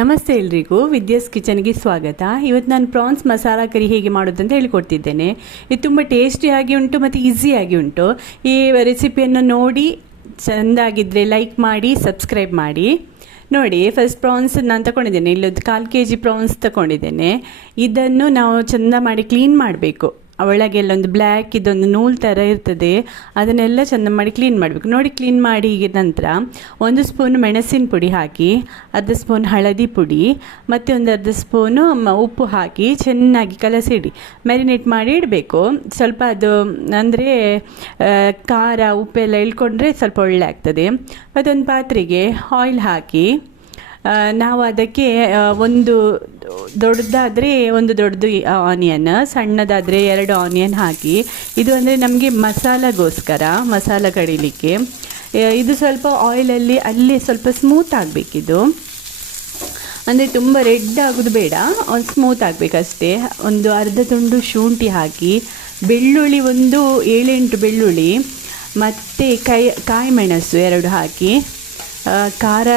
ನಮಸ್ತೆ ಎಲ್ರಿಗೂ ವಿದ್ಯಾಸ್ ಕಿಚನ್ಗೆ ಸ್ವಾಗತ. ಇವತ್ತು ನಾನು ಪ್ರಾನ್ಸ್ ಮಸಾಲ ಕರಿ ಹೇಗೆ ಮಾಡೋದು ಅಂತ ಹೇಳಿಕೊಡ್ತಿದ್ದೇನೆ. ಇದು ತುಂಬ ಟೇಸ್ಟಿಯಾಗಿ ಉಂಟು ಮತ್ತು ಈಸಿಯಾಗಿ ಉಂಟು. ಈ ರೆಸಿಪಿಯನ್ನು ನೋಡಿ ಚೆಂದಾಗಿದ್ದರೆ ಲೈಕ್ ಮಾಡಿ, ಸಬ್ಸ್ಕ್ರೈಬ್ ಮಾಡಿ. ನೋಡಿ, ಫಸ್ಟ್ ಪ್ರಾನ್ಸ್ ನಾನು ತಗೊಂಡಿದ್ದೇನೆ. ಇಲ್ಲೊಂದು 1/4 kg ಪ್ರಾನ್ಸ್ ತಗೊಂಡಿದ್ದೇನೆ. ಇದನ್ನು ನಾವು ಚೆಂದ ಮಾಡಿ ಕ್ಲೀನ್ ಮಾಡಬೇಕು. ಒಳಗೆಲ್ಲ ಒಂದು ಬ್ಲ್ಯಾಕ್ ಇದೊಂದು ನೂಲು ಥರ ಇರ್ತದೆ, ಅದನ್ನೆಲ್ಲ ಚೆಂದ ಮಾಡಿ ಕ್ಲೀನ್ ಮಾಡಬೇಕು. ನೋಡಿ, ಕ್ಲೀನ್ ಮಾಡಿ ನಂತರ 1 ಸ್ಪೂನ್ ಮೆಣಸಿನ ಪುಡಿ ಹಾಕಿ, ಅರ್ಧ ಸ್ಪೂನ್ ಹಳದಿ ಪುಡಿ ಮತ್ತು ಒಂದು ಅರ್ಧ ಸ್ಪೂನು ಉಪ್ಪು ಹಾಕಿ ಚೆನ್ನಾಗಿ ಕಲಸಿಡಿ. ಮ್ಯಾರಿನೇಟ್ ಮಾಡಿ ಇಡಬೇಕು. ಸ್ವಲ್ಪ ಅದು ಅಂದರೆ ಖಾರ ಉಪ್ಪೆಲ್ಲ ಇಳ್ಕೊಂಡ್ರೆ ಸ್ವಲ್ಪ ಒಳ್ಳೆ ಆಗ್ತದೆ. ಮತ್ತೊಂದು ಪಾತ್ರೆಗೆ ಆಯಿಲ್ ಹಾಕಿ ನಾವು ಅದಕ್ಕೆ ಒಂದು ದೊಡ್ಡದಾದರೆ ಒಂದು ದೊಡ್ಡದು ಆನಿಯನ್, ಸಣ್ಣದಾದರೆ 2 ಆನಿಯನ್ ಹಾಕಿ. ಇದು ಅಂದರೆ ನಮಗೆ ಮಸಾಲಗೋಸ್ಕರ, ಮಸಾಲ ಕಡಿಲಿಕ್ಕೆ. ಇದು ಸ್ವಲ್ಪ ಆಯಿಲಲ್ಲಿ ಅಲ್ಲಿ ಸ್ವಲ್ಪ ಸ್ಮೂತ್ ಆಗಬೇಕಿದು, ಅಂದರೆ ತುಂಬ ರೆಡ್ ಆಗೋದು ಬೇಡ, ಒಂದು ಸ್ಮೂತ್ ಆಗಬೇಕಷ್ಟೇ. ಒಂದು ಅರ್ಧ ತುಂಡು ಶುಂಠಿ ಹಾಕಿ, ಬೆಳ್ಳುಳ್ಳಿ ಒಂದು 7-8 ಬೆಳ್ಳುಳ್ಳಿ ಮತ್ತು ಕಾಯಿ ಮೆಣಸು 2 ಹಾಕಿ. ಖಾರ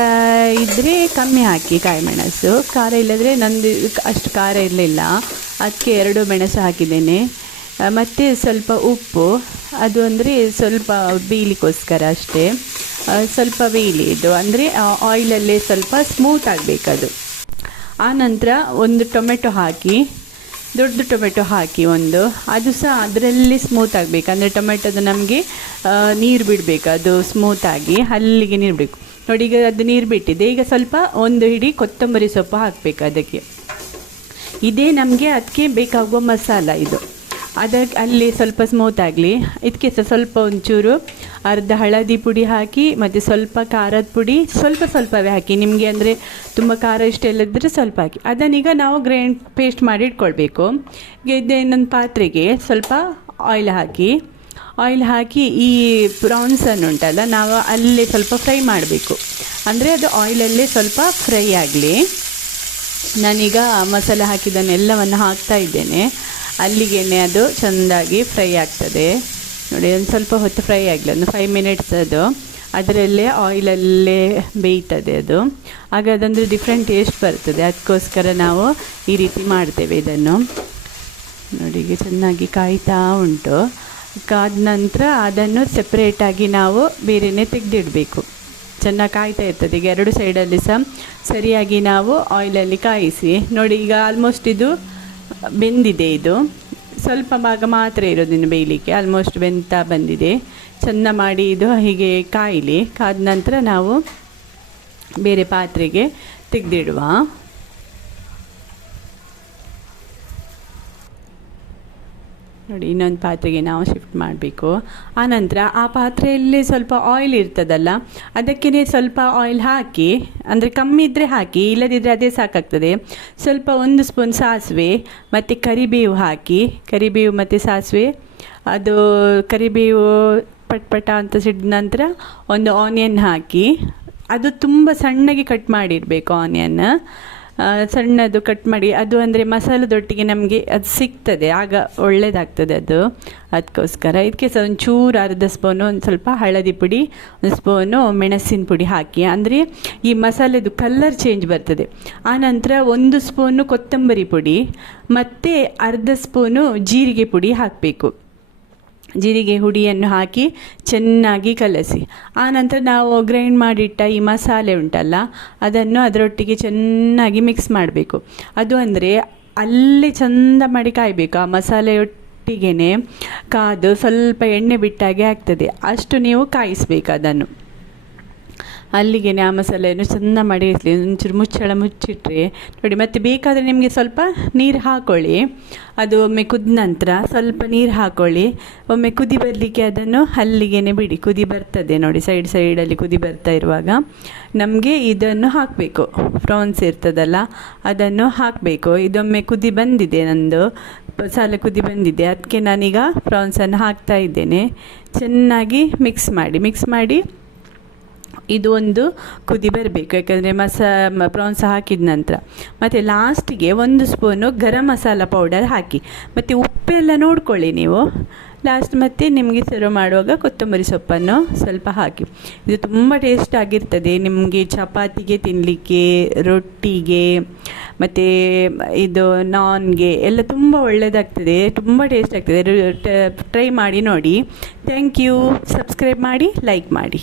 ಇದ್ದರೆ ಕಮ್ಮಿ ಹಾಕಿ ಕಾಯಿ ಮೆಣಸು, ಖಾರ ಇಲ್ಲದ್ರೆ ನಂದು ಅಷ್ಟು ಖಾರ ಇರಲಿಲ್ಲ, ಅದಕ್ಕೆ 2 ಮೆಣಸು ಹಾಕಿದ್ದೇನೆ. ಮತ್ತು ಸ್ವಲ್ಪ ಉಪ್ಪು, ಅದು ಅಂದರೆ ಸ್ವಲ್ಪ ಬೇಯಲಿಕ್ಕೋಸ್ಕರ ಅಷ್ಟೇ, ಸ್ವಲ್ಪ ಬೇಯಲಿ ಇದು, ಅಂದರೆ ಆಯಿಲಲ್ಲೇ ಸ್ವಲ್ಪ ಸ್ಮೂತ್ ಆಗಬೇಕದು. ಆನಂತರ ಒಂದು ಟೊಮೆಟೊ ಹಾಕಿ, ದೊಡ್ಡ ಟೊಮೆಟೊ ಹಾಕಿ ಒಂದು, ಅದು ಸಹ ಅದರಲ್ಲಿ ಸ್ಮೂತ್ ಆಗಬೇಕು. ಅಂದರೆ ಟೊಮೆಟೊದು ನಮಗೆ ನೀರು ಬಿಡಬೇಕು, ಅದು ಸ್ಮೂತಾಗಿ ಅಲ್ಲಿಗೆ ನೀರು ಬೇಕು. ನೋಡಿ, ಈಗ ಅದು ನೀರು ಬಿಟ್ಟಿದೆ. ಈಗ ಸ್ವಲ್ಪ ಒಂದು ಹಿಡಿ ಕೊತ್ತಂಬರಿ ಸೊಪ್ಪು ಹಾಕಬೇಕು ಅದಕ್ಕೆ. ಇದೇ ನಮಗೆ ಅದಕ್ಕೆ ಬೇಕಾಗುವ ಮಸಾಲ ಇದು. ಅದಕ್ಕೆ ಅಲ್ಲಿ ಸ್ವಲ್ಪ ಸ್ಮೂತ್ ಆಗಲಿ. ಇದಕ್ಕೆ ಸ್ವಲ್ಪ ಒಂಚೂರು ಅರ್ಧ ಹಳದಿ ಪುಡಿ ಹಾಕಿ, ಮತ್ತು ಸ್ವಲ್ಪ ಖಾರದ ಪುಡಿ ಸ್ವಲ್ಪವೇ ಹಾಕಿ. ನಿಮಗೆ ಅಂದರೆ ತುಂಬ ಖಾರ ಇಷ್ಟ ಇಲ್ಲದಿದ್ದರೆ ಸ್ವಲ್ಪ ಹಾಕಿ. ಅದನ್ನೀಗ ನಾವು ಗ್ರೈಂಡ್ ಪೇಸ್ಟ್ ಮಾಡಿ ಇಟ್ಕೊಳ್ಬೇಕು. ಈಗ ಇದೇ ಇನ್ನೊಂದು ಪಾತ್ರೆಗೆ ಸ್ವಲ್ಪ ಆಯಿಲ್ ಹಾಕಿ ಈ ಪ್ರಾನ್ಸನ್ನು ಉಂಟಲ್ಲ, ನಾವು ಅಲ್ಲೇ ಸ್ವಲ್ಪ ಫ್ರೈ ಮಾಡಬೇಕು. ಅಂದರೆ ಅದು ಆಯಿಲಲ್ಲೇ ಸ್ವಲ್ಪ ಫ್ರೈ ಆಗಲಿ. ನಾನೀಗ ಮಸಾಲೆ ಹಾಕಿದ್ದನ್ನೆಲ್ಲವನ್ನು ಹಾಕ್ತಾ ಇದ್ದೇನೆ. ಅಲ್ಲಿಗೆ ಅದು ಚೆಂದಾಗಿ ಫ್ರೈ ಆಗ್ತದೆ. ನೋಡಿ, ಒಂದು ಸ್ವಲ್ಪ ಹೊತ್ತು ಫ್ರೈ ಆಗಲಿ, ಒಂದು 5 ಮಿನಿಟ್ಸ್. ಅದು ಅದರಲ್ಲೇ ಆಯಿಲಲ್ಲೇ ಬೇಯ್ತದೆ ಅದು. ಆಗ ಅದಂದರೆ ಡಿಫ್ರೆಂಟ್ ಟೇಸ್ಟ್ ಬರ್ತದೆ. ಅದಕ್ಕೋಸ್ಕರ ನಾವು ಈ ರೀತಿ ಮಾಡ್ತೇವೆ ಇದನ್ನು. ನೋಡಿ, ಈಗ ಚೆನ್ನಾಗಿ ಕಾಯ್ತಾ ಉಂಟು. ಕಾದ ನಂತರ ಅದನ್ನು ಸೆಪ್ರೇಟಾಗಿ ನಾವು ಬೇರೆಯೇ ತೆಗೆದಿಡಬೇಕು. ಚೆನ್ನಾಗಿ ಕಾಯ್ತಾ ಇರ್ತದೆ. ಈಗ 2 ಸೈಡಲ್ಲಿ ಸಹ ಸರಿಯಾಗಿ ನಾವು ಆಯಿಲಲ್ಲಿ ಕಾಯಿಸಿ. ನೋಡಿ, ಈಗ ಆಲ್ಮೋಸ್ಟ್ ಇದು ಬೆಂದಿದೆ. ಇದು ಸ್ವಲ್ಪ ಭಾಗ ಮಾತ್ರ ಇರೋದಿನ್ನು ಬೇಯಲಿಕ್ಕೆ. ಆಲ್ಮೋಸ್ಟ್ ಬೆಂತಾ ಬಂದಿದೆ. ಚೆಂದ ಮಾಡಿ ಇದು ಹೀಗೆ ಕಾಯಲಿ. ಕಾದ ನಂತರ ನಾವು ಬೇರೆ ಪಾತ್ರೆಗೆ ತೆಗೆದಿಡುವ. ನೋಡಿ, ಇನ್ನೊಂದು ಪಾತ್ರೆಗೆ ನಾವು ಶಿಫ್ಟ್ ಮಾಡಬೇಕು. ಆನಂತರ ಆ ಪಾತ್ರೆಯಲ್ಲಿ ಸ್ವಲ್ಪ ಆಯಿಲ್ ಇರ್ತದಲ್ಲ, ಅದಕ್ಕೇ ಸ್ವಲ್ಪ ಆಯಿಲ್ ಹಾಕಿ, ಅಂದರೆ ಕಮ್ಮಿ ಇದ್ದರೆ ಹಾಕಿ, ಇಲ್ಲದಿದ್ದರೆ ಅದೇ ಸಾಕಾಗ್ತದೆ. ಸ್ವಲ್ಪ 1 ಸ್ಪೂನ್ ಸಾಸಿವೆ ಮತ್ತು ಕರಿಬೇವು ಹಾಕಿ. ಕರಿಬೇವು ಮತ್ತು ಸಾಸಿವೆ, ಅದು ಕರಿಬೇವು ಪಟ್ಪಟ ಅಂತ ಸಿಡಿದ ನಂತರ ಒಂದು ಆನಿಯನ್ ಹಾಕಿ. ಅದು ತುಂಬ ಸಣ್ಣಗೆ ಕಟ್ ಮಾಡಿರಬೇಕು ಆನಿಯನ್. ಸಣ್ಣದು ಕಟ್ ಮಾಡಿ, ಅದು ಅಂದರೆ ಮಸಾಲದೊಟ್ಟಿಗೆ ನಮಗೆ ಅದು ಸಿಗ್ತದೆ, ಆಗ ಒಳ್ಳೆಯದಾಗ್ತದೆ ಅದು. ಅದಕ್ಕೋಸ್ಕರ ಇದಕ್ಕೆ ಸಹ ಒಂಚೂರು ಅರ್ಧ ಸ್ಪೂನು ಒಂದು ಸ್ವಲ್ಪ ಹಳದಿ ಪುಡಿ, 1 ಸ್ಪೂನು ಮೆಣಸಿನ ಪುಡಿ ಹಾಕಿ. ಅಂದರೆ ಈ ಮಸಾಲೆದು ಕಲರ್ ಚೇಂಜ್ ಬರ್ತದೆ. ಆನಂತರ 1 ಸ್ಪೂನು ಕೊತ್ತಂಬರಿ ಪುಡಿ ಮತ್ತು ಅರ್ಧ ಸ್ಪೂನು ಜೀರಿಗೆ ಪುಡಿ ಹಾಕಬೇಕು. ಜೀರಿಗೆ ಹುಡಿಯನ್ನು ಹಾಕಿ ಚೆನ್ನಾಗಿ ಕಲಸಿ. ಆನಂತರ ನಾವು ಗ್ರೈಂಡ್ ಮಾಡಿಟ್ಟ ಈ ಮಸಾಲೆ ಉಂಟಲ್ಲ, ಅದನ್ನು ಅದರೊಟ್ಟಿಗೆ ಚೆನ್ನಾಗಿ ಮಿಕ್ಸ್ ಮಾಡಬೇಕು. ಅದು ಅಂದರೆ ಅಲ್ಲೇ ಚೆಂದ ಮಾಡಿ ಕಾಯಬೇಕು. ಆ ಮಸಾಲೆಯೊಟ್ಟಿಗೆ ಕಾದು ಸ್ವಲ್ಪ ಎಣ್ಣೆ ಬಿಟ್ಟಾಗೆ ಆಗ್ತದೆ, ಅಷ್ಟು ನೀವು ಕಾಯಿಸಬೇಕು ಅದನ್ನು. ಅಲ್ಲಿಗೆ ಆ ಮಸಾಲೆಯನ್ನು ಚೆಂದ ಮಾಡಿ ಒಂಚೂರು ಮುಚ್ಚಳ ಮುಚ್ಚಿಟ್ರೆ ನೋಡಿ. ಮತ್ತು ಬೇಕಾದರೆ ನಿಮಗೆ ಸ್ವಲ್ಪ ನೀರು ಹಾಕ್ಕೊಳ್ಳಿ. ಅದು ಒಮ್ಮೆ ಕುದ ನಂತರ ಸ್ವಲ್ಪ ನೀರು ಹಾಕ್ಕೊಳ್ಳಿ. ಒಮ್ಮೆ ಕುದಿ ಬರಲಿಕ್ಕೆ ಅದನ್ನು ಅಲ್ಲಿಗೆ ಬಿಡಿ. ಕುದಿ ಬರ್ತದೆ ನೋಡಿ, ಸೈಡಲ್ಲಿ ಕುದಿ ಬರ್ತಾ ಇರುವಾಗ ನಮಗೆ ಇದನ್ನು ಹಾಕಬೇಕು. ಪ್ರಾನ್ಸ್ ಇರ್ತದಲ್ಲ, ಅದನ್ನು ಹಾಕಬೇಕು. ಇದೊಮ್ಮೆ ಕುದಿ ಬಂದಿದೆ, ನಂದು ಮಸಾಲೆ ಕುದಿ ಬಂದಿದೆ. ಅದಕ್ಕೆ ನಾನೀಗ ಪ್ರಾನ್ಸನ್ನು ಹಾಕ್ತಾ ಇದ್ದೇನೆ. ಚೆನ್ನಾಗಿ ಮಿಕ್ಸ್ ಮಾಡಿ ಇದು ಒಂದು ಕುದಿ ಬರಬೇಕು, ಯಾಕಂದರೆ ಪ್ರಾನ್ಸ್ ಹಾಕಿದ ನಂತರ. ಮತ್ತು ಲಾಸ್ಟಿಗೆ 1 ಸ್ಪೂನು ಗರಂ ಮಸಾಲ ಪೌಡರ್ ಹಾಕಿ, ಮತ್ತು ಉಪ್ಪೆಲ್ಲ ನೋಡ್ಕೊಳ್ಳಿ ನೀವು ಲಾಸ್ಟ್. ಮತ್ತು ನಿಮಗೆ ಸರ್ವ್ ಮಾಡುವಾಗ ಕೊತ್ತಂಬರಿ ಸೊಪ್ಪನ್ನು ಸ್ವಲ್ಪ ಹಾಕಿ. ಇದು ತುಂಬ ಟೇಸ್ಟ್ ಆಗಿರ್ತದೆ, ನಿಮಗೆ ಚಪಾತಿಗೆ ತಿನ್ನಲಿಕ್ಕೆ, ರೊಟ್ಟಿಗೆ, ಮತ್ತು ಇದು ನಾನ್ಗೆ ಎಲ್ಲ ತುಂಬ ಒಳ್ಳೆಯದಾಗ್ತದೆ, ತುಂಬ ಟೇಸ್ಟ್ ಆಗ್ತದೆ. ಟ್ರೈ ಮಾಡಿ ನೋಡಿ. Thank you. ಸಬ್ಸ್ಕ್ರೈಬ್ ಮಾಡಿ, ಲೈಕ್ ಮಾಡಿ.